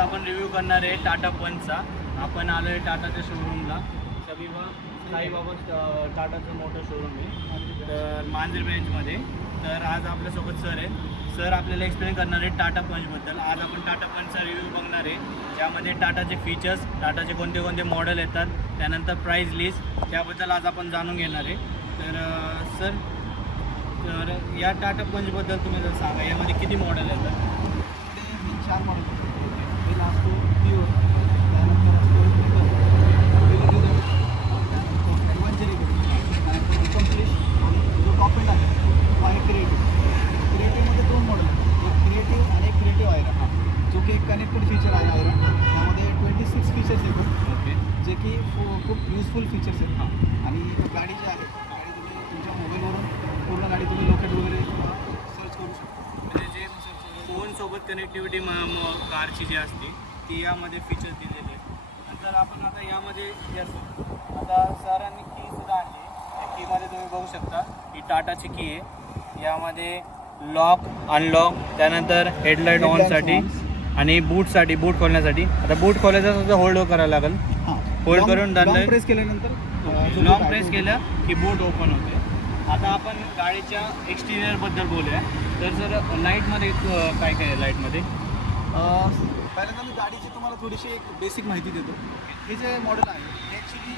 आपण रिव्ह्यू करणार आहे टाटा पंचचा. आपण आलो आहे टाटाच्या शोरूमला. साईबाबा टाटाचं मोठं शोरूम आहे तर मांजरी ब्रँचमध्ये. तर आज आपल्यासोबत सर आहेत. सर आपल्याला एक्सप्लेन करणार आहे टाटा पंचबद्दल. आज आपण टाटा पंचचा रिव्ह्यू बघणार आहे, ज्यामध्ये टाटाचे फीचर्स, टाटाचे कोणते कोणते मॉडेल येतात, त्यानंतर प्राईस लिस्ट, त्याबद्दल आज आपण जाणून घेणार आहे. तर सर, तर या टाटा पंचबद्दल तुम्ही जर सांगा, यामध्ये किती मॉडेल येतात? 4 मॉडेल हे असतो प्युअर, त्यानंतर असतो ॲडव्हेंचर, कम्प्लीट, जो टॉप एंड आहे तो आहे क्रिएटिव्हमध्ये 2 मॉडेल आहेत, एक क्रिएटिव्ह आणि एक क्रिएटिव्ह आयरन, जो की एक कनेक्टेड फीचर आहे आयरन. त्यामध्ये 26 फीचर्स येतात. ओके. जे की खूप युजफुल फीचर्स आहेत. आणि गाडी जी आहे, गाडी तुम्ही तुमच्या मोबाईलवरून पूर्ण गाडी तुम्ही लोकेट वगैरे सर्च करू शकता. म्हणजे जे फोनसोबत कनेक्टिव्हिटी कारची जी असते ती यामध्ये फीचर दिलेली आहे. नंतर आपण आता यामध्ये आता सरांनी कीसुद्धा आणली. त्या कीमध्ये तुम्ही बघू शकता ही टाटाची की आहे. यामध्ये लॉक, अनलॉक, त्यानंतर हेडलाईट ऑनसाठी आणि बूटसाठी, बूट खोलण्यासाठी. आता बूट खोलायचं सुद्धा होल्ड करायला लागेल. होल्ड करून लॉंग प्रेस केल्यानंतर लॉंग प्रेस केलं की बूट ओपन होते. आता आपण गाडीच्या एक्सटिरियरबद्दल बोलूया. तर सर, लाईटमध्ये काय काय आहे? लाईटमध्ये पहिल्यांदा मी गाडीची तुम्हाला थोडीशी एक बेसिक माहिती देतो. हे जे मॉडेल आहे हे ॲक्च्युली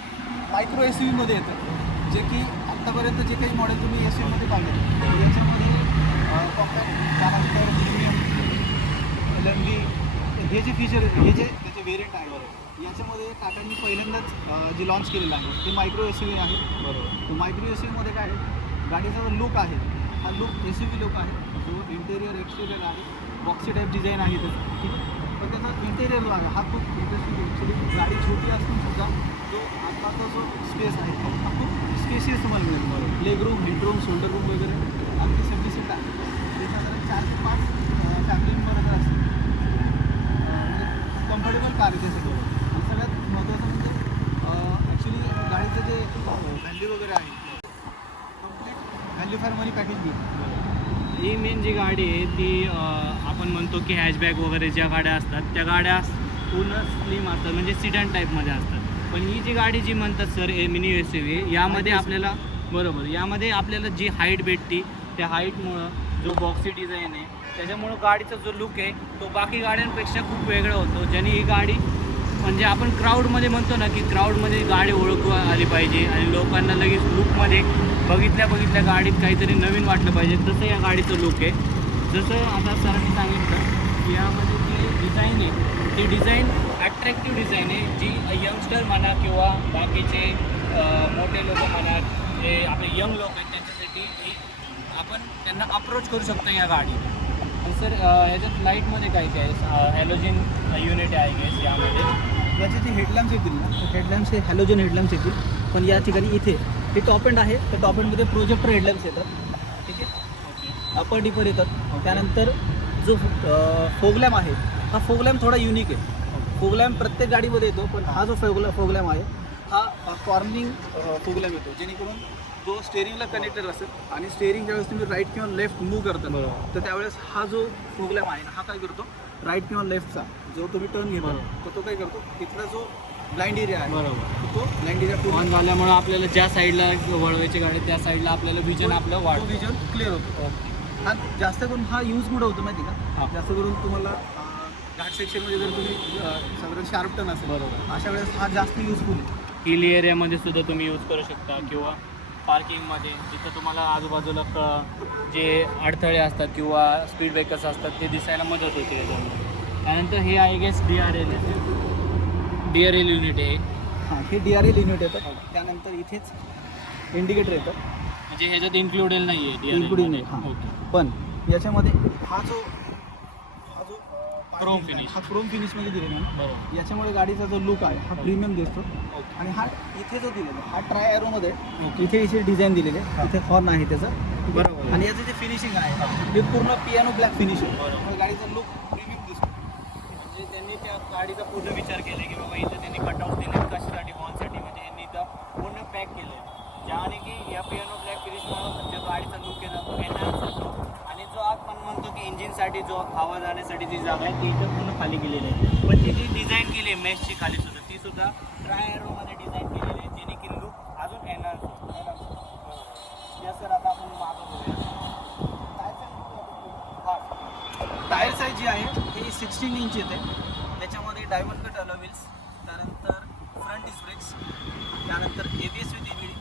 मायक्रो एस यू व्हीमध्ये येतं, जे की आत्तापर्यंत जे काही मॉडेल तुम्ही एस यू व्हीमध्ये पाहिले याच्यामध्ये कॉम्पॅक्ट, त्यानंतर प्रीमियम, LMV, हे जे फीचर, हे जे त्याचे व्हेरियंट आहे, याच्यामध्ये टाटांनी पहिल्यांदाच जे लॉन्च केलेलं आहे ते मायक्रो एस यू व्ही आहे. बरोबर. तो मायक्रो एस यू व्हीमध्ये काय आहे, गाडीचा जो लुक आहे हा look S U V look आहे. जो इंटेरियर एक्सटेरियर आहे बॉक्सी टाईप डिझाईन आहे त्याचं, ठीक आहे. पण त्याचा इंटेरियर भाग हा खूप इंटरेस्टिंग आहे. ॲक्च्युली गाडी छोटी असून सुद्धा जो आत्ताचा जो स्पेस आहे हा खूप स्पेशियस तुम्हाला मिळेल. बरोबर. Leg room, headroom, shoulder room वगैरे अगदी सफिशियंट आहे. ते साधारण 4 ते 5 फॅमिली मेंबर असतील. म्हणजे कम्फर्टेबल कार आहे त्याच्याबरोबर. आणि सगळ्यात महत्त्वाचं म्हणजे ॲक्च्युली गाडीचं जे व्हॅल्यू वगैरे आहे complete value for money package मिळतं. ही मेन जी गाडी आहे ती आपण म्हणतो की हॅशबॅग वगैरे ज्या गाड्या असतात त्या गाड्या पूर्ण स्लिम असतात, म्हणजे सिडॅन टाईपमध्ये असतात. पण ही जी गाडी जी म्हणतात sir mini S U V, यामध्ये आपल्याला बरोबर यामध्ये आपल्याला जी हाईट भेटते त्या हाईटमुळं जो बॉक्सी डिझाईन आहे त्याच्यामुळं गाडीचा जो लुक आहे तो बाकी गाड्यांपेक्षा खूप वेगळा होतो. ज्याने ही गाडी म्हणजे आपण क्राऊडमध्ये म्हणतो ना की क्राऊडमध्ये गाडी ओळखू आली पाहिजे आणि लोकांना लगेच लुकमध्ये बघितल्या गाडीत काहीतरी नवीन वाटलं पाहिजे, तसं या गाडीचं लुक आहे. जसं आता सरांनी सांगितलं की यामध्ये जी डिझाईन आहे ती डिझाईन ॲट्रॅक्टिव्ह डिझाईन आहे, जी यंगस्टर म्हणा किंवा बाकीचे मोठे लोक म्हणा, जे आपले यंग लोक आहेत त्यांच्यासाठी आपण त्यांना अप्रोच करू शकतो या गाडी. सर, ह्याच्यात लाईटमध्ये काय काय आहे? हॅलोजिन युनिट आहे गेस यामध्ये. याचे जे हेडलॅम्प्स येतील ना, तर हेडलॅम्प्स हे हॅलोजन हेडलॅम्प्स येतील. पण या ठिकाणी इथे हे टॉप एंड आहे, तर टॉप एंडमध्ये प्रोजेक्टर हेडलॅम्प्स येतात, ठीक आहे. अपर डिपर येतात. त्यानंतर जो फोगलॅम्प आहे हा फोगलॅम्प थोडा युनिक आहे. फोगलॅम्प प्रत्येक गाडीमध्ये येतो, पण हा जो फोगलॅम्प आहे हा कॉर्निंग फोगलॅम्प येतो, जेणेकरून जो स्टेअरिंगला कनेक्टेड असेल आणि स्टेअरिंग ज्यावेळेस तुम्ही राईट किंवा लेफ्ट मूव्ह करता तर त्यावेळेस हा जो फोगलॅम्प आहे ना हा काय करतो, राईट किंवा लेफ्टचा जो तुम्ही टर्न घेतो तर तो काय करतो, तिथला जो ब्लाइंड एरिया आहे बरोबर तो ब्लाइंड एरिया ऑन झाल्यामुळे आपल्याला ज्या साईडला वळवायची गाडी त्या साईडला आपल्याला विजन आपलं वाढतो, विजन क्लिअर होतो. हा जास्त करून हा यूज कुठं होतो माहिती का, जास्त करून तुम्हाला घाट सेक्शनमध्ये जर तुम्ही साधारण शार्प टर्न असेल बरोबर अशा वेळेस हा जास्त युजफुल आहे. हिल एरियामध्ये सुद्धा तुम्ही यूज करू शकता किंवा पार्किंगमध्ये जिथं तुम्हाला आजूबाजूला जे अडथळे असतात किंवा स्पीड ब्रेकर्स असतात ते दिसायला मदत होते त्याच्यामुळे. त्यानंतर हे आय गेस DRL युनिट आहे. हां, हे DRL युनिट येतं. त्यानंतर इथेच इंडिकेटर येतं, म्हणजे ह्याच्यात इन्क्लुडेड नाही आहे इन्क्लुडिंग नाही. हां, ओके. पण याच्यामध्ये हा जो क्रोम फिनिश, हा क्रोम फिनिशमध्ये दिलेला आहे ना, बरोबर. याच्यामुळे गाडीचा जो लुक आहे हा प्रीमियम दिसतो. ओके. आणि हा इथे जो दिलेला आहे हा ट्राय ॲरोमध्ये इथे डिझाईन दिलेले आहे. इथे हॉर्न आहे त्याचा, बरोबर. आणि याचं जे फिनिशिंग आहे ते पूर्ण पियानो ब्लॅक फिनिश आहे. बरोबर. त्यामुळे गाडीचा लुक प्रीमियम दिसतो. म्हणजे त्यांनी त्या गाडीचा पूर्ण विचार केला की बाबा इथं त्यांनी कटआउट दिले कशासाठी, हॉर्नसाठी. म्हणजे यांनी इथं पूर्ण पॅक केलं आहे, ज्याने की या पियानो ब्लॅक फिनिशमुळं जो गाडीचा लुक आहे ना तो एनहान्स होतो. आणि जो आपण म्हणतो की इंजिनसाठी साठी जो हवा जाण्यासाठी जी जागा आहे ती इथं पूर्ण खाली केलेली आहे. पण ती जी डिझाईन केली आहे मेशची खाली सुद्धा ती सुद्धा ट्राय एरोमध्ये डिझाईन केलेली आहे, जेणेकरून लुक अजून एनहान्स होतो. या सर आता आपण मागं बघूया. टायर साईज जी आहे ही 16 इंच येते. त्याच्यामध्ये डायमंड कट अलॉय व्हील्स, त्यानंतर फ्रंट डिस्क ब्रेक्स, त्यानंतर ABS विथ EBD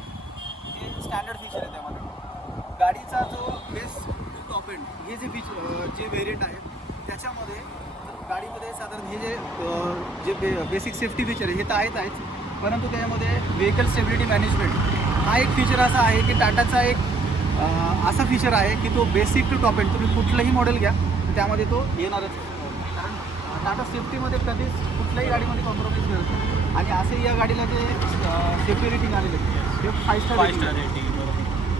हे स्टँडर्ड फीचर आहे त्यामध्ये. गाडीचा जो बेस टू टॉप एंड हे जे जे व्हेरियंट आहे त्याच्यामध्ये गाडीमध्ये साधारण हे जे बेसिक सेफ्टी फीचर आहे हे तर आहेच, परंतु त्यामध्ये व्हेकल स्टेबिलिटी मॅनेजमेंट हा एक फीचर असा आहे की टाटाचा एक असा फीचर आहे की तो बेसिक टू टॉप एंड तुम्ही कुठलंही मॉडेल घ्या त्यामध्ये तो येणारच. कारण टाटा सेफ्टीमध्ये कधीच कुठल्याही गाडीमध्ये कॉम्प्रोमाइज करत नाही. आणि असे या गाडीला जे सेफ्टी रेटिंग आलेले ते 5 स्टार रेटिंग.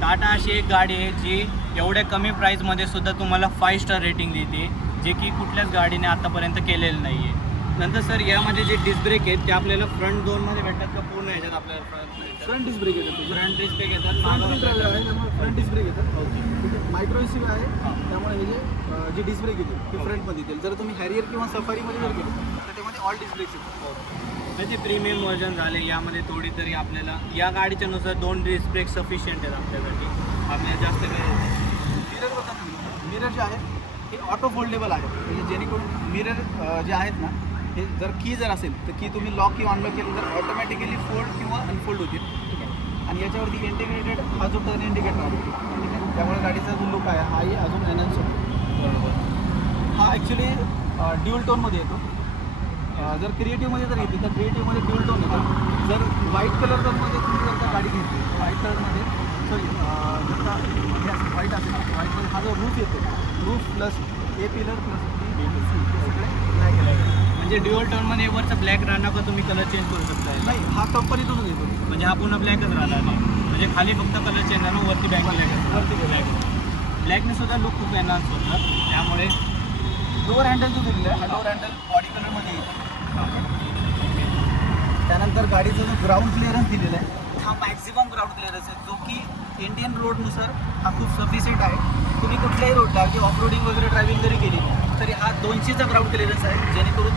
टाटा अशी एक गाडी आहे जी एवढ्या कमी प्राईसमध्ये सुद्धा तुम्हाला 5 स्टार रेटिंग देते, जे की कुठल्याच गाडीने आतापर्यंत केलेलं नाही आहे. नंतर सर यामध्ये जे डिस्क ब्रेक आहेत ते आपल्याला फ्रंट झोनमध्ये भेटतात का पूर्ण ह्याच्यात आपल्याला फ्रंट डिस्क ब्रेक येतात. फ्रंट डिस्क ब्रेक येतात, फ्रंट डिस्क ब्रेक येतात. ओके. मायक्रो एसयूव्ही आहे त्यामुळे हे जे डिस्क ब्रेक येते ते फ्रंटमध्ये येतील. जर तुम्ही हॅरियर किंवा सफारीमध्ये जर गेलो तर त्यामध्ये ऑल डिस्क ब्रेक्स येतात. त्याचे प्रीमियम वर्जन झाले यामध्ये थोडी तरी आपल्याला या गाडीच्या नुसार 2 डिस्क ब्रेक सफिशियंट आहेत आपल्यासाठी. आपल्याला जास्त काही मिरर बघा तुम्ही, मिरर जे आहे हे ऑटो फोल्डेबल आहे. म्हणजे जेणेकरून मिरर जे आहेत ना हे जर की जर असेल तर की तुम्ही लॉक किंवा अनलॉक केलं तर ऑटोमॅटिकली फोल्ड किंवा अनफोल्ड होतील. आणि याच्यावरती इंटिग्रेटेड हा जो टर्न इंडिकेटर आहे ठीक आहे, त्यामुळे गाडीचा जो लुक आहे हाही अजून एनहान्स होतो. बरोबर. हा ॲक्च्युली ड्युअल टोनमध्ये येतो. जर क्रिएटिव्हमध्ये जर घेतली तर क्रिएटिव्हमध्ये ड्युअल टोन येतो. जर व्हाईट कलर जरमध्ये तुम्ही जर का गाडी घेतली व्हाईट कलरमध्ये सॉरी जर का व्हाईट असेल व्हाईटमध्ये हा जो रूफ येतो रूफ प्लस ए पिलर प्लस बी सी हे सगळे ब्लॅक आहे. म्हणजे ड्युअल टोनमध्ये वरचा ब्लॅक राहणार का तुम्ही कलर चेंज करू शकता? नाही, हा कंपनीतूनच येतो. म्हणजे हा पुन्हा ब्लॅकच राहणार नाही, म्हणजे खाली फक्त कलर चेंज राहणार, वरती बॅक वरती ब्लॅक. ब्लॅकने सुद्धा लुक खूप एनहान्स होतात. त्यामुळे डोअर हँडल जो दिलेला आहे हा डोअर हँडल बॉडी कलरमध्ये येतो. त्यानंतर गाडीचा जो ग्राउंड क्लिअरन्स दिलेला आहे हा मॅक्झिमम ग्राउंड क्लिअरन्स आहे, जो की इंडियन रोडनुसार हा खूप सफिशियंट आहे. तुम्ही कुठल्याही रोडला किंवा ऑफ रोडिंग वगैरे ड्रायव्हिंग जरी केली तरी हा 200चा ग्राउंड क्लिअरन्स आहे, जेणेकरून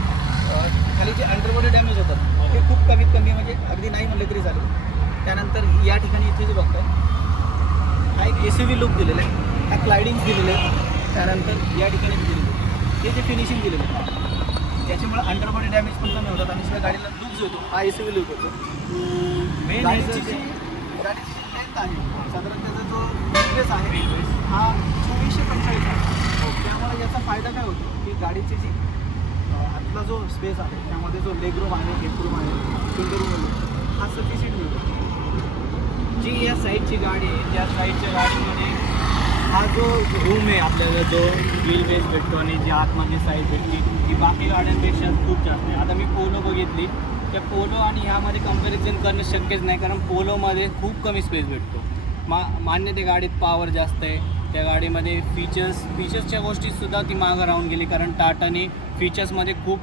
खाली जे अंडरबॉडी डॅमेज होतात ते खूप कमीत कमी म्हणजे अगदी नाही म्हणलं तरी चालेल. त्यानंतर या ठिकाणी इथे जे बघताय हा एक SUV लुक दिलेला आहे, हा क्लायडिंग्स दिलेले आहेत. त्यानंतर या ठिकाणी दिलेलं आहे हे जे फिनिशिंग दिलेलं आहे त्याच्यामुळे अंडरबॉडी डॅमेज पण कमी होतात आणि शिवाय गाडीला लुक जो येतो हा SUV लुक होतो. मेन गाडीची जी लेंथ आहे साधारण त्याचा जो व्हीलबेस आहे हा 2445 आहे. त्यामुळे याचा फायदा काय होतो की गाडीची जी आतला जो स्पेस आहे त्यामध्ये जो लेग रूम आहे, हेड रूम आहे, फिंगर रूम आहे हा सफिशियंट मिळतो. जी या साईडची गाडी आहे त्या साईडच्या गाडीमध्ये हा जो रूम आहे आपल्याला जो व्हील बेस भेटतो आणि जी आतमध्ये साईड भेटते ती बाकी गाड्यांपेक्षा खूप जास्त आहे. आता मी पोलो बघितली त्या पोलो आणि ह्यामध्ये कंपॅरिझन करणं शक्यच नाही, कारण पोलोमध्ये खूप कमी स्पेस भेटतो. मान्य त्या गाडीत पॉवर जास्त आहे, त्या गाडीमध्ये फीचर्सच्या गोष्टीसुद्धा ती मागं राहून गेली, कारण टाटाने फीचर्समध्ये खूप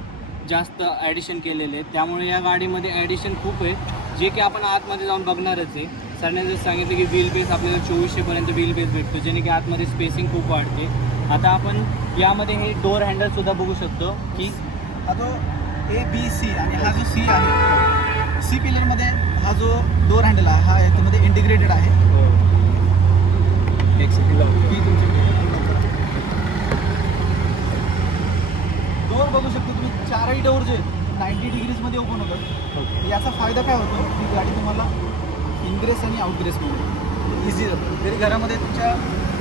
जास्त ॲडिशन केलेले आहेत. त्यामुळे या गाडीमध्ये ॲडिशन खूप आहे, जे की आपण आतमध्ये जाऊन बघणारच आहे. सरने जर सांगितलं की व्हील बेस आपल्याला 2400पर्यंत व्हील बेस भेटतो, जेणे की आतमध्ये स्पेसिंग खूप वाढते. आता आपण यामध्ये हे डोअर हँडलसुद्धा बघू शकतो की हा जो ABC आणि हा जो C आहे C पिलरमध्ये हा जो डोअर हँडल आहे हा याच्यामध्ये इंटिग्रेटेड आहे. डोअर बघू शकतो तुम्ही, चारही डोअर जे 90 डिग्रीजमध्ये ओपन होतात. याचा फायदा काय होतो की गाडी तुम्हाला इनग्रेस आणि आउटग्रेसमध्ये इझी जातो. जरी घरामध्ये तुमच्या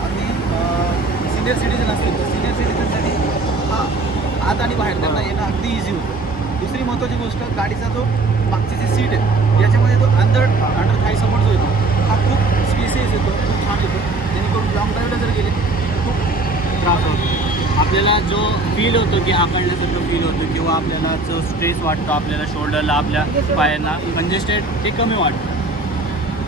अगदी सिनियर सिटीजन असतील तर सिनियर सिटीजनसाठी हा आत आणि बाहेर त्यांना येणं अगदी इझी होतं. दुसरी महत्त्वाची गोष्ट गाडीचा जो मागची जी सीट आहे याच्यामध्ये तो अंडर थाय सपोर्ट जो येतो हा खूप स्पेसियस येतो, खूप छान येतो, जेणेकरून लॉंग ड्राईव्हला जर गेले खूप त्रास होतो. आपल्याला जो फील होतो की आकडल्यासारखं फील होतं किंवा आपल्याला जो स्ट्रेस वाटतो आपल्याला शोल्डरला आपल्या पायांना कंजेस्टेड ते कमी वाटतं.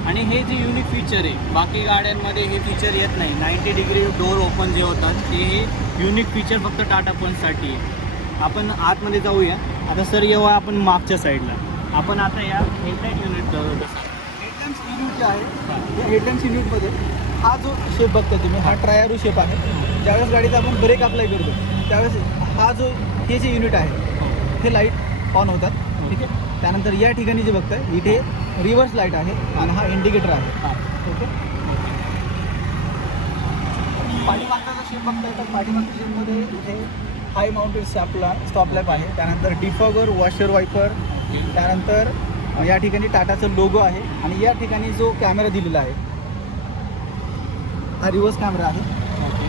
आणि हे जे युनिक फीचर आहे बाकी गाड्यांमध्ये हे फीचर येत नाही. 90 डिग्री डोअर ओपन जे होतात ते हे युनिक फीचर फक्त टाटा पंचसाठी आहे. आपण आतमध्ये जाऊया. आता सर येऊ आपण मागच्या साईडला. आपण आता या हेडलाईट युनिट हेडलॅम्प्स युनिट जे आहे या हेडलॅम्प्स युनिटमध्ये हा जो शेप बघताय तुम्ही हा ट्रायरू शेप आहे. ज्यावेळेस गाडीचा आपण ब्रेक अप्लाय करतो त्यावेळेस हा जो हे जे युनिट आहे हे लाईट ऑन होतात. ठीक आहे. त्यानंतर या ठिकाणी जे बघताय इथे रिव्हर्स लाईट आहे आणि हा इंडिकेटर आहे. ओके. पाठीमागचा जो शेप बघताय तर पाठीमागच्या शेपमध्ये इथे हाय माउंटेड स्टॉप लॅम्प आहे. त्यानंतर डिफॉगर, वॉशर वायपर, त्यानंतर या ठिकाणी टाटाचं लोगो आहे आणि या ठिकाणी जो कॅमेरा दिलेला आहे हा रिव्हर्स कॅमेरा आहे.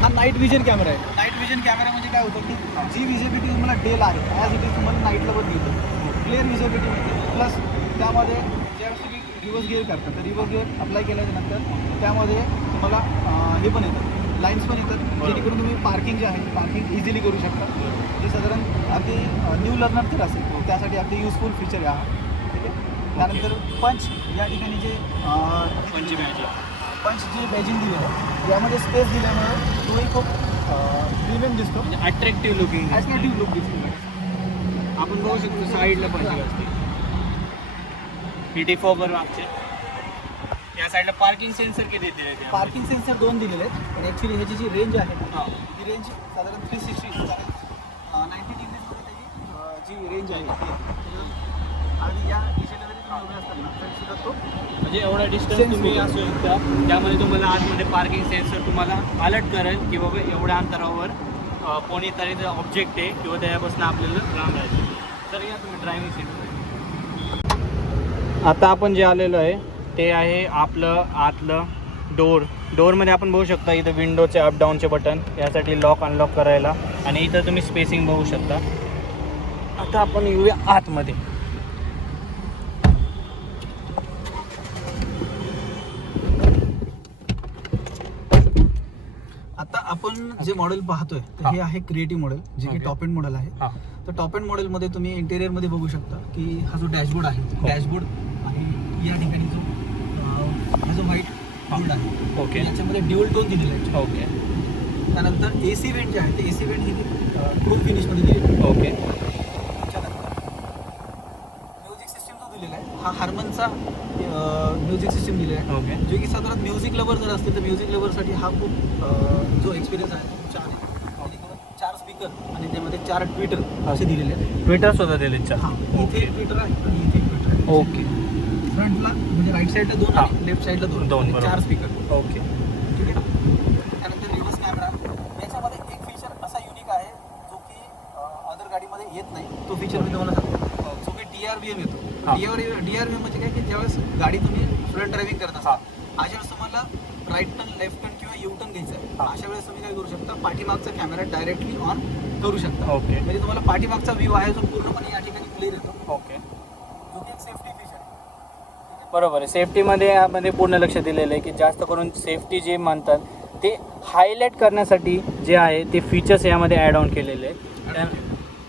हा नाईट विजन कॅमेरा आहे. नाईट विजन कॅमेरा म्हणजे काय होतं की जी विजिबिलिटी तुम्हाला डेल आहे ॲज इट इज तुम्हाला नाईटला पण मिळते. क्लिअर विजिबिलिटी मिळते. प्लस त्यामध्ये ज्यावेळेस तुम्ही रिव्हर्स गिअर करता तर रिव्हर्स गिअर अप्लाय केल्यानंतर त्यामध्ये तुम्हाला हे पण येतं, लाईन्स पण येतात, जेणेकरून तुम्ही पार्किंग जे आहे पार्किंग इझिली करू शकता. जे साधारण अगदी न्यू लर्नर तर असेल त्यासाठी अगदी युजफुल फीचर आहे हा. ठीक आहे. त्यानंतर पंच या ठिकाणी जे पंच जे बॅजिंग दिलेलं आहे यामध्ये स्पेस दिल्यामुळे तोही खूप प्रीमियम दिसतो. म्हणजे अट्रॅक्टिव्ह लुकिंग, अट्रॅक्टिव्ह लुक दिसतो. आपण बघू शकतो साईडला पंचिंग असते. ही डिफॉगर मागचे या साईडला पार्किंग सेन्सर किती दिले ते? पार्किंग सेन्सर 2 दिलेले आहेत पण ॲक्च्युली ह्याची जी रेंज आहे ती रेंज साधारण 360 90 डिग्रीजमध्ये त्याची जी रेंज आहे आणि या दिशेला जरी तुम्ही उभे असताना तरी सुद्धा तो म्हणजे एवढा डिस्टन्स तुम्ही असू शकता. त्यामध्ये तुम्हाला आतमध्ये पार्किंग सेन्सर तुम्हाला अलर्ट करेल की बाबा एवढ्या अंतरावर कोणीतरी ऑब्जेक्ट आहे किंवा त्यापासून आपल्याला लांब राहायचं. तर या तुम्ही ड्रायव्हिंग सीट. आता आपण जे आलेलो आहे ते आहे आपलं आतलं डोअरमध्ये आपण बघू शकता इथं विंडोचे अप डाऊनचे बटन यासाठी लॉक अनलॉक करायला आणि इथं तुम्ही स्पेसिंग बघू शकता. आता आपण येऊया आतमध्ये. आता आपण जे मॉडेल पाहतोय तर हे आहे क्रिएटिव्ह मॉडेल जे की टॉप एंड मॉडेल आहे. तर टॉप एंड मॉडेलमध्ये तुम्ही इंटेरियरमध्ये बघू शकता की हा जो डॅशबोर्ड आहे डॅशबोर्ड आणि या ठिकाणी जो हा जो व्हाईट बोर्ड आहे ओके याच्यामध्ये ड्युअल टोन दिलेला आहे. ओके. त्यानंतर AC वेंट जे आहे ते AC वेंट ही प्रूफ फिनिशमध्ये दिलेली आहे. ओके. त्याच्यानंतर म्युझिक सिस्टीम जो दिलेला आहे हा हार्मनचा म्युझिक सिस्टीम दिलेला आहे. ओके. जे की साधारण म्युझिक लवर जर असतील तर म्युझिक लवरसाठी हा खूप जो एक्सपिरियन्स आहे तो खूप छान आहे. आणि 4 स्पीकर आणि त्यामध्ये 4 ट्विटर असे दिलेले आहेत. ट्विटर सुद्धा दिले. हां इथे ट्विटर आहे आणि इथे ट्विटर आहे. ओके. फ्रंटला म्हणजे राईट साईडला 2 आणि लेफ्ट साईडला 2 4 स्पीकर. ओके. ठीक आहे. त्यानंतर रिव्हर्स कॅमेरा. याच्यामध्ये एक फीचर असा युनिक आहे जो की अदर गाडीमध्ये येत नाही. तो फीचर मी तुम्हाला सांगतो जो की DRVM येतो. DRVM म्हणजे काय की ज्यावेळेस गाडी तुम्ही फ्रंट ड्रायव्हिंग करत असता अशा वेळेस तुम्हाला राईट टर्न, लेफ्ट टर्न किंवा यू टर्न घ्यायचा आहे. अशा वेळेस तुम्ही काय करू शकता पाठीमागचा कॅमेरा डायरेक्टली ऑन करू शकता. ओके. म्हणजे तुम्हाला पाठीमागचा व्ह्यू आहे जो पूर्णपणे या ठिकाणी क्लिअर येतो. ओके. जो की एक सेफ्टी फीचर आहे. बरोबर आहे. सेफ्टीमध्ये यामध्ये पूर्ण लक्ष दिलेलं आहे की जास्त करून सेफ्टी जे म्हणतात ते हायलाईट करण्यासाठी जे आहे ते फीचर्स यामध्ये ॲड ऑन केलेले आहेत.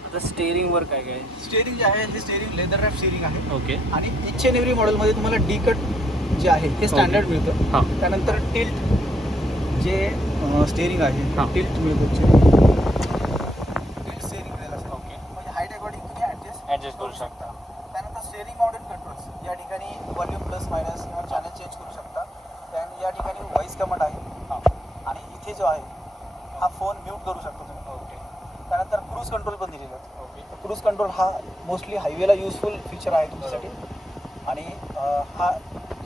आता स्टेअरिंगवर काय काय? स्टेअरिंग जे आहे ते स्टेअरिंग लेदर रॅप स्टेअरिंग आहे. ओके. आणि इच अँड एव्हरी मॉडेलमध्ये तुम्हाला डी कट जे आहे हे स्टँडर्ड मिळतं. हां. त्यानंतर टिल्ट जे स्टेअरिंग आहे हां. टिल्ट मिळतं. टिल्ट स्टेअरिंग मिळेल असं. ओके. म्हणजे हाईट अकॉर्डिंग तुम्ही ॲडजस्ट करू शकता. त्यानंतर स्टेअरिंग माउंटेड कंट्रोल्स या ठिकाणी व्हॉल्यूम प्लस मायनस किंवा चॅनल चेंज करू शकता. त्यानंतर या ठिकाणी व्हॉइस कमांड आहे. हां. आणि इथे जो आहे हा फोन म्यूट करू शकतो तुम्ही. ओके. त्यानंतर क्रूज कंट्रोल पण दिलेलं आहे. ओके. क्रूज कंट्रोल हा मोस्टली हायवेला युजफुल फीचर आहे तुमच्यासाठी. आणि हा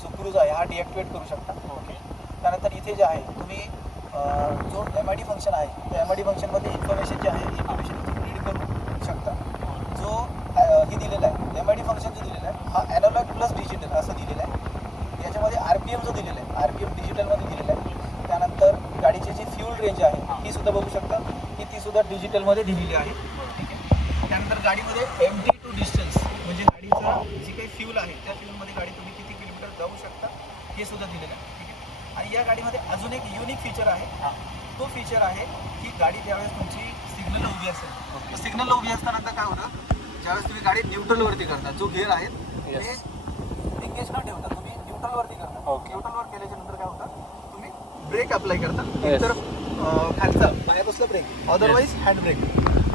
जो क्रूज आहे हा डिॲक्टिवेट करू शकता. ओके. त्यानंतर इथे जे आहे तुम्ही जो MID फंक्शन आहे त्या MID फंक्शनमध्ये इन्फॉर्मेशन जे आहे इन्फॉर्मेशन रीड करू शकता. जो हे दिलेला आहे MID फंक्शन जो दिलेला आहे हा ॲनालॉग प्लस डिजिटल असं दिलेलं आहे. याच्यामध्ये RPM जो दिलेला आहे RPM डिजिटलमध्ये दिलेला आहे. त्यानंतर गाडीची जी फ्यूल रेंज आहे ही सुद्धा बघू शकता की ती सुद्धा डिजिटलमध्ये दिलेली आहे. ठीक आहे. त्यानंतर गाडीमध्ये empty टू डिस्टन्स म्हणजे गाडीचा जी काही फ्यूल आहे त्या फ्यूलमध्ये गाडी तुम्ही किती किलोमीटर जाऊ शकता हे सुद्धा दिलेलं आहे. ठीक आहे. आणि या गाडीमध्ये अजून एक युनिक फीचर आहे. तो फीचर आहे की गाडी ज्यावेळेस तुमची सिग्नलला उभी असेल तर सिग्नलला उभी असताना काय होतं ज्यावेळेस तुम्ही गाडी न्यूट्रलवरती करता जो गेअर आहे ते एंगेज न ठेवता तुम्ही न्यूट्रलवरती करता. ओके. न्यूट्रलवर केल्याच्या नंतर काय होतं तुम्ही ब्रेक अप्लाय करता. Yes. तर खालचा पायापासला ब्रेक अदरवाईज हँड ब्रेक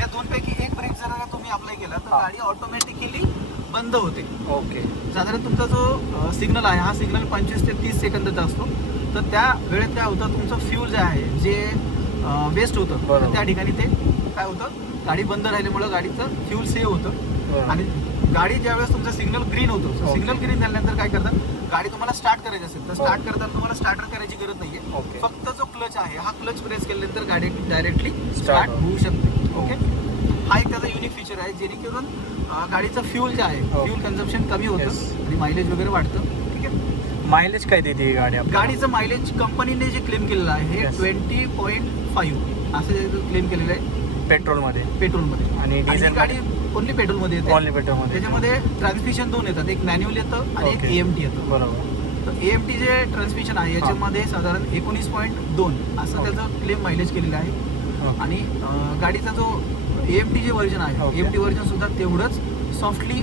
या दोनपैकी एक ब्रेक जर का तुम्ही अप्लाय केला तर गाडी ऑटोमॅटिकली बंद होते. ओके. साधारण तुमचा जो सिग्नल आहे हा सिग्नल 25 ते 30 सेकंदाचा असतो. तर त्या वेळेत काय होतं, तुमचं फ्यूल जे आहे जे वेस्ट होतं, बरोबर. तर त्या ठिकाणी ते काय होतं, गाडी बंद राहिल्यामुळं गाडीचं फ्यूल सेव्ह होतं. आणि गाडी ज्यावेळेस तुमचं सिग्नल ग्रीन होतं, Okay. सिग्नल ग्रीन झाल्यानंतर काय करतात, गाडी तुम्हाला स्टार्ट करायची असेल तर स्टार्ट करताना तुम्हाला स्टार्टर करायची गरज नाहीये. Okay. फक्त जो क्लच आहे हा क्लच प्रेस केल्यानंतर गाडी डायरेक्टली Start स्टार्ट होऊ शकते. ओके, हा एक त्याचा युनिक फीचर आहे, जेणेकरून गाडीचं फ्यूल जे आहे, Okay. फ्यूल कन्झम्पन कमी होतं Yes. आणि मायलेज वगैरे वाढतं. ठीक आहे, मायलेज काय देते ही गाडी आपल्याला? गाडीचं मायलेज कंपनीने जे क्लेम केलेलं आहे हे Yes. 20.5 असं क्लेम केलेलं आहे पेट्रोलमध्ये पेट्रोलमध्ये. आणि आणि ही डिझेल गाडी ओनली पेट्रोलमध्ये येते. ओनली पेट्रोलमध्ये. त्याच्यामध्ये ट्रान्समिशन 2 येतात, एक मॅन्युअल येतं आणि एक Okay. AMT येतं. बरोबर. तर AMT जे ट्रान्समिशन आहे याच्यामध्ये साधारण 19.2 असं Okay. त्याचं क्लेम मायलेज केलेलं आहे. Okay. आणि गाडीचा जो AMT जे व्हर्जन आहे, Okay. AMT व्हर्जन सुद्धा तेवढंच सॉफ्टली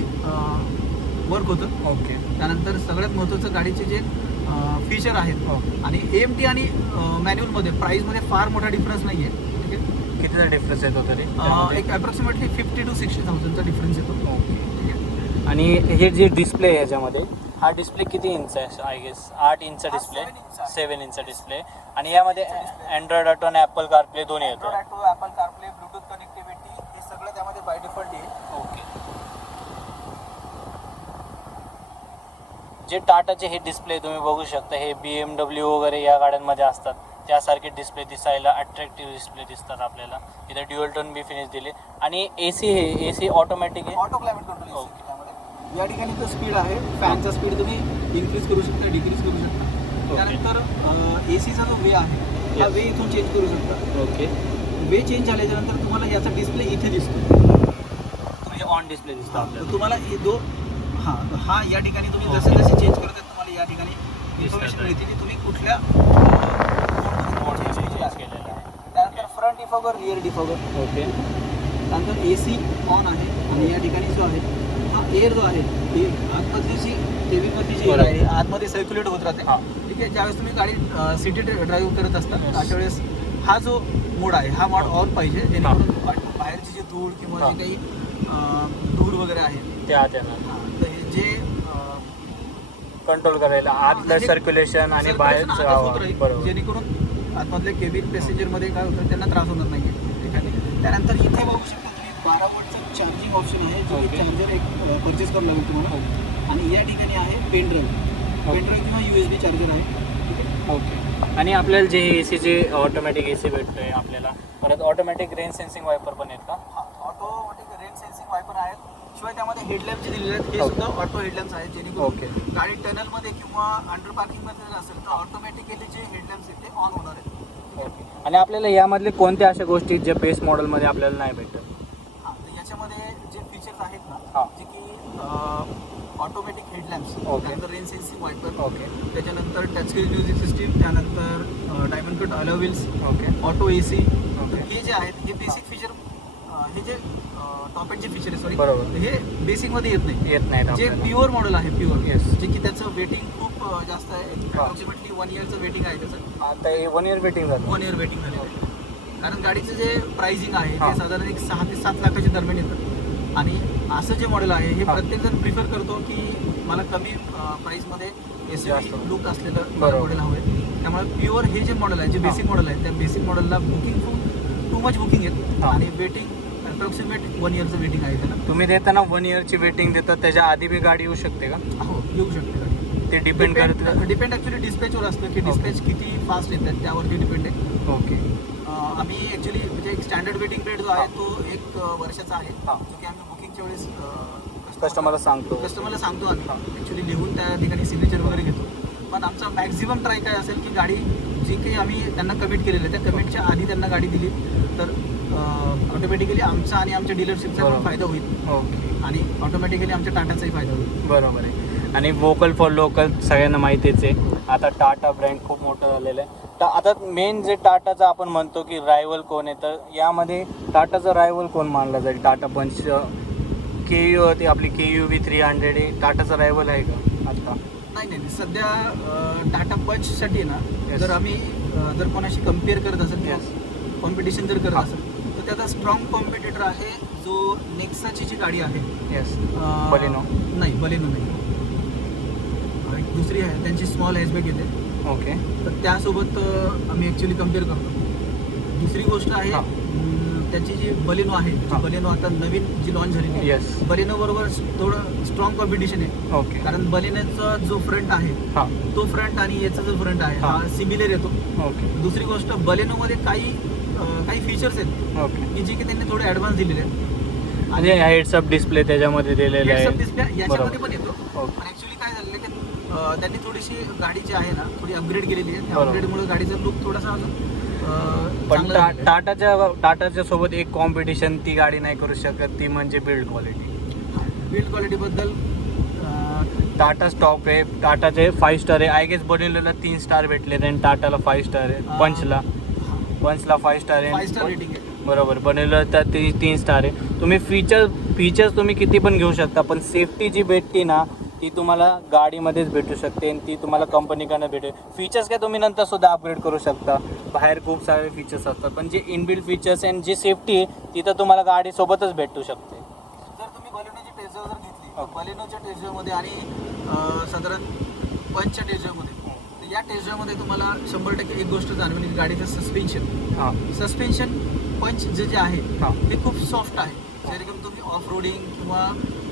वर्क होतं. ओके. त्यानंतर सगळ्यात महत्त्वाचं गाडीचे जे फीचर आहेत, Okay. आणि AMT आणि मॅन्युअलमध्ये प्राईसमध्ये फार मोठा डिफरन्स नाही आहे. ठीक आहे, कितीचा डिफरन्स येतो तरी एक अप्रॉक्सिमेटली 50,000 to 60,000चा डिफरन्स येतो. ओके. ठीक आहे. आणि हे जे डिस्प्ले आहे ह्याच्यामध्ये, हा डिस्प्ले किती इंच आहे? आय गेस 8 इंचचा हा डिस्प्ले, 7 इंच आहे. 7 इंचचा डिस्प्ले. आणि यामध्ये अँड्रॉइड ऑटो आणि ॲपल कारप्ले दोन्ही येतो. Android Auto, Apple CarPlay, Bluetooth connectivity हे सगळं त्यामध्ये बाय डिफॉल्ट आहे. ओके. जे टाटाचे हे डिस्प्ले तुम्ही बघू शकता, हे BMW वगैरे या गाड्यांमध्ये असतात त्यासारखे डिस्प्ले दिसायला अट्रॅक्टिव्ह डिस्प्ले दिसतात आपल्याला. इथे ड्युअल टोन बी फिनिश दिले. आणि AC ऑटोमॅटिक आहे. Auto climate control Okay. त्यामध्ये. या ठिकाणी जो स्पीड आहे, फॅनचा स्पीड तुम्ही इन्क्रीज करू शकता, डिक्रीज करू शकता. त्यानंतर ACचा जो वे आहे हा Yes. वे इथून चेंज करू शकता. ओके. वे चेंज झाल्याच्यानंतर तुम्हाला याचा डिस्प्ले इथे दिसतो. म्हणजे ऑन डिस्प्ले दिसतो तर आपल्याला. तुम्हाला हे हा या ठिकाणी तुम्ही Okay. जसे जसे चेंज करतात तुम्हाला या ठिकाणी इन्फॉर्मेशन आहे. मिळते की तुम्ही कुठल्या मोडमध्ये चेंज केलेला आहे. त्यानंतर front defogger, rear defogger. Okay. त्यानंतर AC ऑन आहे. आणि या ठिकाणी जो आहे हा एअर जो आहे हे आतमधली जी केबिनमधली जी एअर बरोबर. आहे आतमध्ये सर्क्युलेट होत राहते. हां. ठीक आहे, ज्यावेळेस तुम्ही गाडी सिटी ड्राईव्ह करत असता Yes. अशा वेळेस हा जो मोड आहे हा मोड ऑन पाहिजे, जेणेकरून बाहेरची जी धूळ किंवा हां. जे काही धूर वगैरे आहे ते आत येणार तर हे जे कंट्रोल करायला आतलं हे सर्क्युलेशन आणि circulation बाहेरचं आतच होत हवा. राहील, बरोबर. जेणेकरून आतमधल्या केबिन पॅसेंजरमध्ये काय होतं त्यांना त्रास होणार नाही. ठीक आहे, त्यानंतर इथे बघू शकता तुम्ही 12 वोल्टचं चार्जिंग ऑप्शन आहे, जो Okay. चार्जर एक परचेस करावं लागेल तुम्हाला. आणि या ठिकाणी आहे पेन ड्राईव्ह किंवा USB चार्जर आहे. ठीक आहे, ओके. आणि आपल्याला जे ACचे ऑटोमॅटिक AC भेटतोय आपल्याला, परत ऑटोमॅटिक रेन सेन्सिंग वायपर पण आहेत का? ऑटोमॅटिक रेन सेन्सिंग वायपर आहेत. शिवाय त्यामध्ये हेडलॅम्प जे दिलेले आहेत हे Okay. सुद्धा ऑटो हेडलॅम्प्स आहेत, जेणेकरून Okay. गाडी टनलमध्ये किंवा अंडर पार्किंगमध्ये जर असेल तर ऑटोमॅटिकली जे हेडलॅम्प्स आहेत ते ऑन होणार आहेत. ओके. आणि आपल्याला यामधले कोणत्या अशा गोष्टी ज्या बेस मॉडेलमध्ये आपल्याला नाही भेटत? हां, तर याच्यामध्ये जे फीचर्स आहेत ना, हां. जे की ऑटोमॅटिक हेडलॅम्प्स, Okay. त्यानंतर रेन सेन्सिंग वायपर, ओके. त्याच्यानंतर टचस्क्रीन म्युझिक सिस्टीम, त्यानंतर diamond cut alloy wheels, okay. Auto AC. Okay. तर हे जे आहेत हे बेसिक फीचर, हे जे टॉप एंड जे फीचर आहे सॉरी, बरोबर. हे बेसिकमध्ये येत नाही. येत नाहीत जे आपल्याला. प्युअर मॉडेल आहे, प्युअर Yes. जे की त्याचं वेटिंग खूप जास्त आहे. अप्रॉक्सिमेटली 1 इयरचं वेटिंग आहे त्याचं. आता हे 1 इयर वेटिंग झालं. 1 इयर वेटिंग झालेलं आहे. कारण गाडीचं जे प्राइसिंग आहे हां. ते साधारण एक 6 ते 7 लाखाच्या दरम्यान येतं. आणि असं जे मॉडेल आहे हे हां. प्रत्येकजण प्रिफर करतो की मला कमी प्राईसमध्ये जास्त. SUV लुक असलेलं बरोबर. मॉडेल हवं आहे. त्यामुळे प्युअर हे जे मॉडेल आहे, जे हां. बेसिक मॉडेल आहे, त्या बेसिक मॉडेलला बुकिंग टू मच बुकिंग आहेत. हां. आणि वेटिंग अप्रॉक्सिमेट 1 इयरचं वेटिंग आहे त्याला. तुम्ही देताना 1 इयरची वेटिंग देतात, त्याच्या आधी बी गाडी येऊ शकते का? हो, येऊ शकते गाडी. ते डिपेंड करतं. डिपेंड ॲक्च्युली डिस्पॅचवर असतं की Okay. डिस्पॅच किती फास्ट येतात त्यावरती डिपेंड आहे. ओके. आम्ही ॲक्च्युली म्हणजे एक स्टँडर्ड वेटिंग पिरियड जो आहे तो 1 वर्षाचा आहे, हां. जो की आम्ही बुकिंगच्या वेळेस कस्टमरला सांगतो. कस्टमरला सांगतो आम्ही ॲक्च्युली लिहून त्या ठिकाणी सिग्नेचर वगैरे घेतो. पण आमचा मॅक्झिमम ट्राय काय असेल की गाडी जी काही आम्ही त्यांना कमिट केलेलं आहे त्या कमिटच्या आधी त्यांना गाडी दिली तर ऑटोमॅटिकली आमचा आणि आमच्या डीलरशिपचा पण बरोबर. फायदा होईल ओके. आणि ऑटोमॅटिकली आमच्या टाटाचाही फायदा होईल. बरोबर आहे. आणि वोकल फॉर लोकल सगळ्यांना माहितीच आहे. आता टाटा ब्रँड खूप मोठं झालेलं आहे. तर आता मेन जे टाटाचं आपण म्हणतो की रायवल कोण आहे, तर यामध्ये टाटाचा रायवल कोण मानला जाईल? टाटा पंच, KU होती आपली KUV 300 आहे, टाटाचा रायवल आहे का आता? नाही सध्या टाटा पंचसाठी ना Yes. जर आम्ही जर कोणाशी कम्पेअर करत असेल Yes. कॉम्पिटिशन जर करत हां. असेल तर त्याचा स्ट्रॉंग कॉम्पिटिटर आहे जो नेक्साची जी गाडी आहे. येस. बलेनो. नाही, बलेनो नाही. एक दुसरी आहे त्यांची स्मॉल हॅचबॅक येते ओके. तर त्यासोबत आम्ही ॲक्च्युली कम्पेअर करतो. दुसरी गोष्ट आहे हां. त्याची जी बलेनो आहे, हां. बलेनो आता नवीन जी लॉन्च झालेली आहे, येस. बलेनो बरोबर थोडं स्ट्रॉंग कॉम्पिटिशन आहे. ओके. कारण बलेनोचा जो फ्रंट आहे हां. तो फ्रंट आणि याचा जो फ्रंट आहे हा सिमिलर येतो. ओके. दुसरी गोष्ट बलेनोमध्ये काही फीचर्स आहेत ओके. की जे की त्यांनी थोडे ॲडव्हान्स दिलेले आहेत. म्हणजे हेड्स अप डिस्प्ले त्याच्यामध्ये दिलेले आहे. डिस्प्ले याच्यामध्ये बरोबर. पण येतो. ओके. पण ॲक्च्युली काय झालेलं आहे की त्यांनी थोडीशी गाडी जी आहे ना थोडी अपग्रेड केलेली आहे. त्या बरोबर. अपग्रेडमुळे गाडीचा लुक थोडासा अजून पण चांगला झालेला आहे. टाटाच्या सोबत एक कॉम्पिटिशन ती गाडी नाही करू शकत, ती म्हणजे बिल्ड क्वालिटी. बिल्ड क्वालिटीबद्दल टाटा स्टॉप आहे, टाटाचे 5 स्टार आहे. आय गेस बलिनोला 3 स्टार भेटले आणि टाटाला 5 स्टार आहे. पंचला 5 स्टार 5 स्टार आहे. रेटिंग आहे. बरोबर. बलिनोला तर 3 स्टार आहे. तुम्ही फीचर्स तुम्ही किती पण घेऊ शकता, पण सेफ्टी जी भेटते ना ती तुम्हाला गाडीमध्येच भेटू शकते आणि ती तुम्हाला कंपनीकडनं भेटेल. फीचर्स काय तुम्ही नंतर सुद्धा अपग्रेड करू शकता. बाहेर खूप सारे फीचर्स असतात, पण जे इनबिल्ड फीचर्स आणि जी सेफ्टी आहे ती तर तुम्हाला गाडीसोबतच भेटू शकते. जर तुम्ही बलेनोची टेस्ला जर घेतली ओके. बलेनोच्या टेस्लामध्ये आणि साधारण पंचच्या टेस्लामध्ये तर या टेस्लामध्ये तुम्हाला 100% एक गोष्ट जाणवेल की गाडीचं सस्पेन्शन पंच जे आहे हां. ते खूप सॉफ्ट आहे. जेणेकरून तुम्ही ऑफ रोडिंग किंवा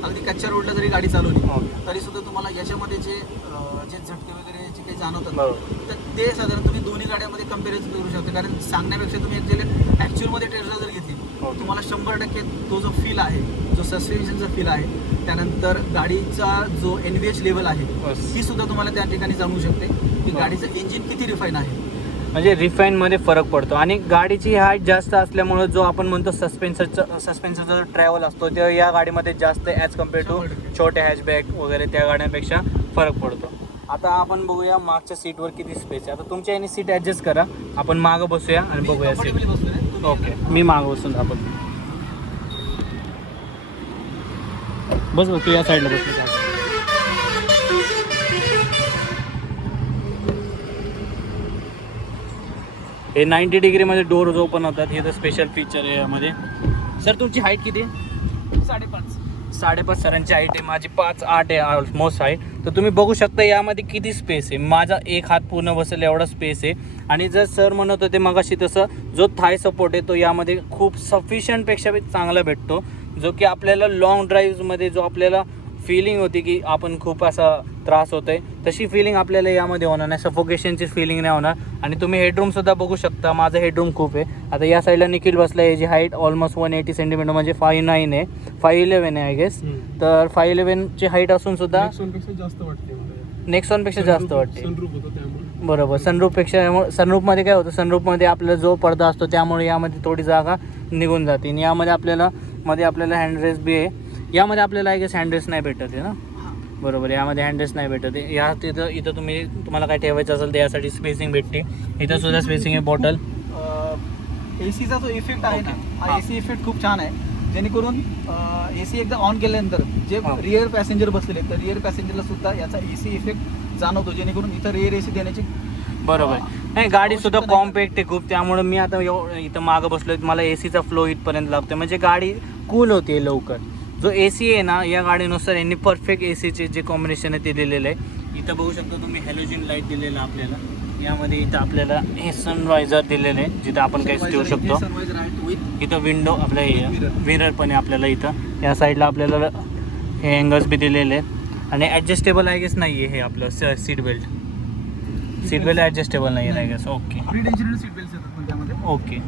अगदी कच्च्या रोडला जरी गाडी चालवली ओके. तरी सुद्धा तुम्हाला याच्यामध्ये जे झटके वगैरे जे काही जाणवतात बरोबर. तर ते साधारण तुम्ही दोन्ही गाड्यामध्ये कम्पॅरिझन करू शकता. कारण सांगण्यापेक्षा तुम्ही ॲक्च्युअलमध्ये टेस्ला जर घेतली ओके. तुम्हाला 100% तो जो फील आहे, जो सस्पेन्शनचा फील आहे, त्यानंतर गाडीचा जो NVH लेवल आहे बस. ही सुद्धा तुम्हाला त्या ठिकाणी जाणवू शकते की गाडीचं इंजिन किती रिफाईन आहे. म्हणजे रिफाईनमध्ये फरक पडतो आणि गाडीची हाईट जास्त असल्यामुळे जो आपण म्हणतो सस्पेन्सरचा जो ट्रॅव्हल असतो ते या गाडीमध्ये जास्त ॲज कम्पेअर टू 100%. छोटे हॅचबॅक वगैरे त्या गाड्यांपेक्षा फरक पडतो. आता आपण बघूया मागच्या सीटवर किती स्पेस आहे. आता तुमच्या याने सीट ॲडजस्ट करा, आपण मागं बसूया आणि मी बघूया सीट. comfortably बसलोय. तुम्ही ओके. मी मागं बसून आपण बस तू या साईडला बसलो. हे 90 डिग्रीमध्ये डोअर्स ओपन होतात. हे तर स्पेशल फीचर आहे यामध्ये. सर तुमची हाईट किती आहे? 5.5 सरांची हाईट आहे, माझी 5.8 आहे ऑलमोस्ट हाईट. तर तुम्ही बघू शकता यामध्ये किती स्पेस आहे. माझा एक हात पूर्ण बसेल एवढा स्पेस आहे. आणि जर सर म्हणत होते मगाशी तसं जो थाय सपोर्ट आहे तो यामध्ये खूप सफिशियंटपेक्षा चांगला भेटतो, जो की आपल्याला लॉंग ड्राईव्हमध्ये जो आपल्याला फिलिंग होती की आपण खूप असा त्रास होतोय तशी फिलिंग आपल्याला यामध्ये होणार नाही. सफोकेशनची फिलिंग नाही होणार. आणि तुम्ही हेडरूमसुद्धा बघू शकता. माझं हेडरूम खूप आहे. आता या साईडला निखिल बसला आहे, याची हाईट ऑलमोस्ट 180 सेंटीमीटर म्हणजे 5'9" आहे, 5'11" आहे आय गेस. तर 5'11" हाईट असून सुद्धा नेक्सॉनपेक्षा जास्त वाटते. बरोबर. सनरूफमध्ये काय होतं, सनरूफमध्ये आपला जो पडदा असतो त्यामुळे यामध्ये थोडी जागा निघून जाते. आणि यामध्ये आपल्याला हँडरेस्ट बी आहे. यामध्ये आपल्याला आय गेस हँडरेस्ट नाही भेटत आहे ना. बरोबर. यामध्ये हँडरेस्ट नाही भेटत आहे. इथं तुम्हाला काय ठेवायचं असेल तर यासाठी स्पेसिंग भेटते. इथं सुद्धा स्पेसिंग आहे. बॉटल एसीचा जो इफेक्ट आहे ना हा हां. एसी इफेक्ट खूप छान आहे. जेणेकरून एसी एकदा ऑन केल्यानंतर जे हां. रिअर पॅसेंजर बसलेले तर रिअर पॅसेंजरला सुद्धा याचा एसी इफेक्ट जाणवतो. जेणेकरून इथं रिअर एसी देण्याची बरोबर. नाही गाडी सुद्धा कॉम्पॅक्ट आहे खूप, त्यामुळे मी आता इथं मागं बसलोय, मला एसीचा फ्लो इथपर्यंत लागतो. म्हणजे गाडी कूल होते लवकर. जो एसी आहे ना या गाडीनुसार यांनी परफेक्ट एसीचे जे कॉम्बिनेशन आहे ते दिलेलं आहे. इथं बघू शकता तुम्ही हॅलोजन लाईट दिलेलं आहे आपल्याला. यामध्ये इथं आपल्याला हे सनवायझर दिलेलं आहे जिथं आपण काही ठेवू शकतो. सनवायझर आहे विथ इथं विंडो आपल्या मिरर पण आहे आपल्याला. इथं या साईडला आपल्याला हे अँगल्स बी दिलेले आहेत. आणि ॲडजस्टेबल आय गेस नाही आहे हे आपलं सीट बेल्ट ॲडजस्टेबल नाही आहे I guess. Okay pretensioner seat belt येतात पण त्यामध्ये. ओके.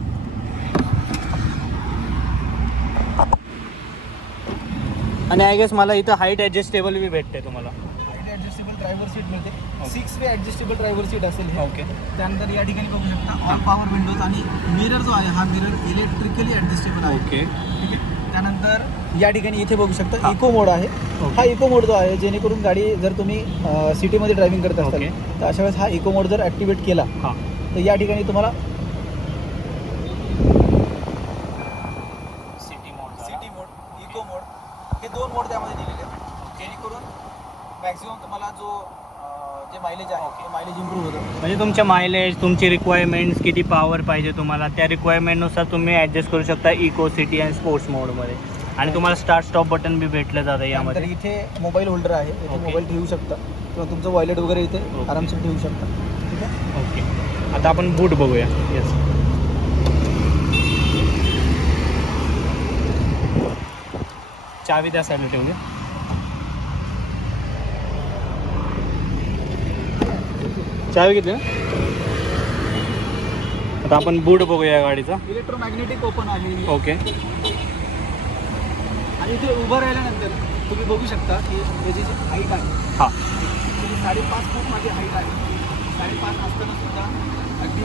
आणि आय गेस मला इथं हाईट ॲडजस्टेबल बी भेटते तुम्हाला. ॲडजस्टेबल ड्रायव्हर सीट मिळते. 6 वे ॲडजस्टेबल ड्रायव्हर सीट असेल हे. ओके. त्यानंतर या ठिकाणी बघू शकता ऑल पॉवर विंडोज आणि मिरर जो आहे हा मिरर इलेक्ट्रिकली ॲडजस्टेबल आहे. ओके. ठीक आहे. त्यानंतर या ठिकाणी इथे बघू शकता इको मोड आहे. हा इको मोड जो आहे जेणेकरून गाडी जर तुम्ही सिटीमध्ये ड्रायव्हिंग करत असाल तर अशा वेळेस हा इको मोड जर ॲक्टिवेट केला हां तर या ठिकाणी तुम्हाला सिटी मोड इको मोड हे 2 मोड त्यामध्ये दिलेले आहेत. जेणेकरून मॅक्झिमम तुम्हाला जे मायलेज आहे ते मायलेज इम्प्रूव्ह होतं. म्हणजे तुमच्या मायलेज तुमची रिक्वायरमेंट्स किती पॉवर पाहिजे तुम्हाला त्या रिक्वायरमेंटनुसार तुम्ही ॲडजस्ट करू शकता इको सिटी आणि स्पोर्ट्स मोडमध्ये. आणि तुम्हाला स्टार्ट स्टॉप बटन बी भेटलं जातं यामध्ये. इथे मोबाईल होल्डर आहे. इथे ओके. मोबाईल ठेवू शकता किंवा तुमचं वॉलेट वगैरे इथे ओके. आरामशीर ठेवू शकता. ठीक आता आपण बूट बघूया. येस, चावी त्या साईडला ठेवली. चावी घेतली ना. आता आपण बूट बघूया या गाडीचा. इलेक्ट्रोमॅग्नेटिक ओपन आहे. ओके. आणि इथे उभं राहिल्यानंतर तुम्ही बघू शकता की त्याची जी हाईट आहे हां, ती 5.5 फूट माझी हाईट आहे. 5.5 असताना सुद्धा अगदी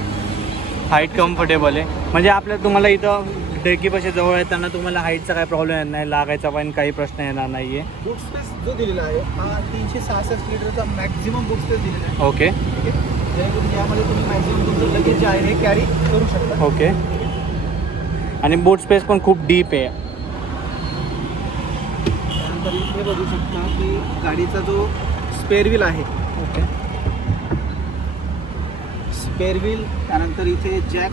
हाईट कम्फर्टेबल आहे. म्हणजे आपल्या तुम्हाला इथं डेकीपाशी जवळ येताना तुम्हाला हाईटचा काही प्रॉब्लेम येत नाही, लागायचा पण काही प्रश्न येणार नाही आहे. बूट स्पेस जो दिलेला आहे हा 366 लिटरचा मॅक्झिमम बूट स्पेस दिलेला आहे. ओके. ठीक आहे, जेणेकरून यामध्ये तुम्ही मॅक्झिमम तुमचं लगेज जे आहे हे कॅरी करू शकता. ओके. आणि बूट स्पेस पण खूप डीप आहे. त्यानंतर इथे बघू शकता की गाडीचा जो स्पेअर व्हील आहे, ओके. स्पेअर व्हील, त्यानंतर इथे जॅक,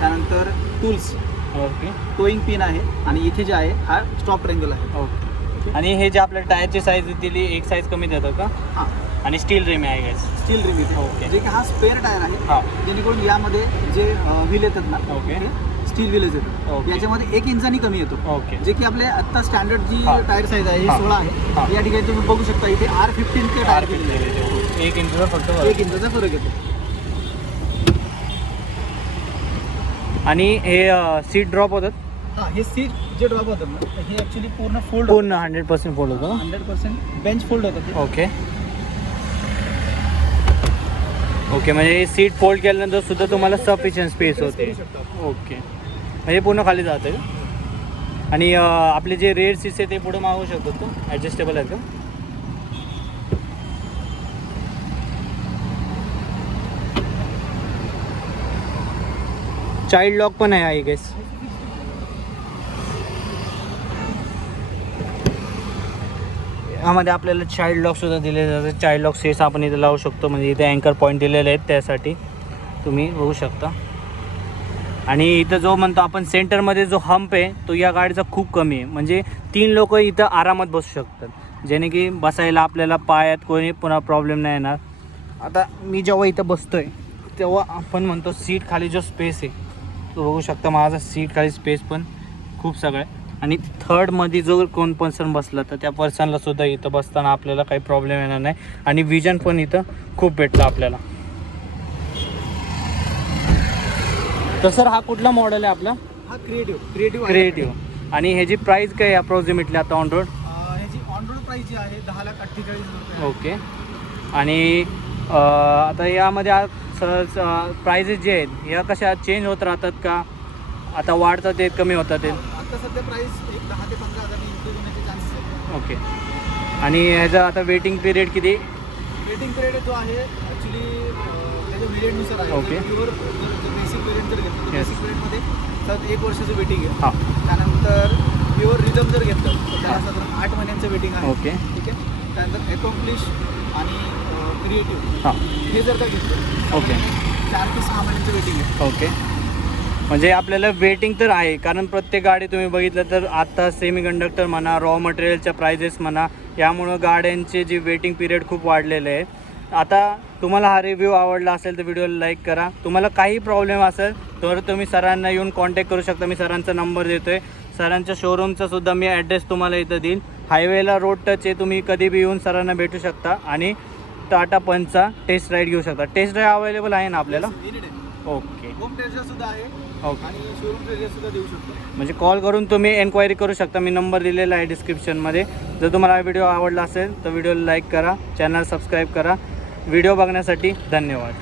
त्यानंतर टूल्स, ओके. टोईंग पिन आहे आणि इथे जे आहे हा स्टॉप ट्रेंगल आहे. ओके. आणि हे जे आपल्या टायरची साईज दिली एक साईज कमी देतं का? हां, आणि स्टील रिम आहे गाईज. स्टील रिम इथे. ओके. जे की हा स्पेअर टायर आहे, हां, जेणेकरून यामध्ये जे व्हील येतात ना, ओके. स्टील व्हीलच येतात. ओके. याच्यामध्ये 1 इंचानी कमी येतो. ओके. जे की आपले आत्ता स्टँडर्ड जी हां. टायर साईज आहे ही हां. 16 हां. आहे. या ठिकाणी तुम्ही बघू शकता इथे R15 चे टायर केलेले आहे. 1 इंचचा फक्त 1 इंचाचा फरक येतो. आणि हे सीट ड्रॉप होतात हां, हे सीट जे ड्रॉप होतात ना हे ॲक्च्युली पूर्ण फोल्ड पूर्ण 100% फोल्ड होतं ना. 100% बेंच फोल्ड होतात ते. ओके. ओके, म्हणजे सीट फोल्ड केल्यानंतर सुद्धा तुम्हाला सफिशियंट स्पेस होते. करू शकता आपण. ओके. म्हणजे पूर्ण खाली जातं का? आणि आपले जे रेअर सीट्स आहे ते पुढे मागू शकतो तो ॲडजस्टेबल आहेत का? चाइल्ड लॉक पण आहे आय गेस. यामध्ये आपल्याला चाइल्ड लॉक सुद्धा दिले जातात. चाइल्ड लॉक सेट्स आपण इथे लावू शकतो. म्हणजे इथे अँकर पॉईंट दिलेले आहेत त्यासाठी तुम्ही बघू शकता. आणि इथं जो म्हणतो आपण सेंटरमध्ये जो हंप आहे तो या गाडीचा खूप कमी आहे. म्हणजे 3 लोक इथं आरामात बसू शकतात, जेणे की बसायला आपल्याला पायात कोणी पुन्हा प्रॉब्लेम नाही येणार. आता मी जेव्हा इथं बसतो आहे तेव्हा आपण म्हणतो सीट खाली जो स्पेस आहे तो बघू शकता. माझा सीट खाली स्पेस पण खूप सगळं आहे. आणि थर्डमध्ये जो कोण पर्सन बसला तर त्या पर्सनला सुद्धा इथं बसताना आपल्याला काही प्रॉब्लेम येणार नाही. आणि विजन पण इथं खूप भेटलं आपल्याला. तर सर हा कुठला मॉडेल आहे आपला? हा क्रिएटिव्ह क्रिएटिव्ह. आणि ह्याची प्राईस काय आहे अप्रॉक्सिमेटली आता ऑन रोड? ह्याची ऑन रोड प्राइस जी आहे 10,48,000 रुपये. ओके. आणि आता यामध्ये प्राइजेस जे आहेत या कशा चेंज होत राहतात का? आता वाढतात ते कमी होतात ते? आता सध्या प्राइस एक 10 ते 15,000 इन्क्रीज होण्याचे चान्सेस आहेत. ओके. आणि ह्याचा आता वेटिंग पिरियड किती? वेटिंग पिरियड जो आहे ॲक्च्युली त्याच्या व्हेरियंटनुसार आहे. ओके. प्युअर बेसिक व्हेरियंट जर घेतलं तर Yes. बेसिक व्हेरियंटमध्ये तर 1 वर्षाचं वेटिंग आहे. हां. त्यानंतर प्युअर रिदम जर घेतलं तर त्याला साधारण 8 महिन्यांचं वेटिंग आहे. ओके. ठीक आहे. त्यानंतर अकॉम्प्लिश आणि क्रिएटिव्ह हां. हे जर का घेतलं ओके. 4 ते 6 महिन्यांचं वेटिंग आहे. ओके. म्हणजे आपल्याला वेटिंग तर आहे, कारण प्रत्येक गाडी तुम्ही बघितलं तर आता सेमी कंडक्टर म्हणा, रॉ मटेरियलच्या प्राइजेस म्हणा, यामुळं गाड्यांचे जे वेटिंग पिरियड खूप वाढलेले आहे. आता तुम्हाला हा रिव्ह्यू आवडला असेल तर व्हिडिओला लाईक करा. तुम्हाला काही प्रॉब्लेम असेल तर तुम्ही सरांना येऊन कॉन्टॅक्ट करू शकता. मी सरांचा नंबर देतो आहे. सरांच्या शोरूमचा सुद्धा मी ॲड्रेस तुम्हाला इथं देईन. हायवेला रोड टच आहे, तुम्ही कधी बी येऊन सरांना भेटू शकता. आणि टाटा पंचचा टेस्ट राईड घेऊ शकता. टेस्ट राईड अवेलेबल आहे ना आपल्याला? Any day. Okay. Home treasure सुद्धा आहे ओके. आणि शोरूम ट्रेजर सुद्धा देऊ शकतो. म्हणजे कॉल करून तुम्ही एन्क्वायरी करू शकता. मी नंबर दिलेला आहे डिस्क्रिप्शनमध्ये. जर तुम्हाला हा व्हिडिओ आवडला असेल तर व्हिडिओला लाईक करा, चॅनल सबस्क्राईब करा. व्हिडिओ बघण्यासाठी धन्यवाद.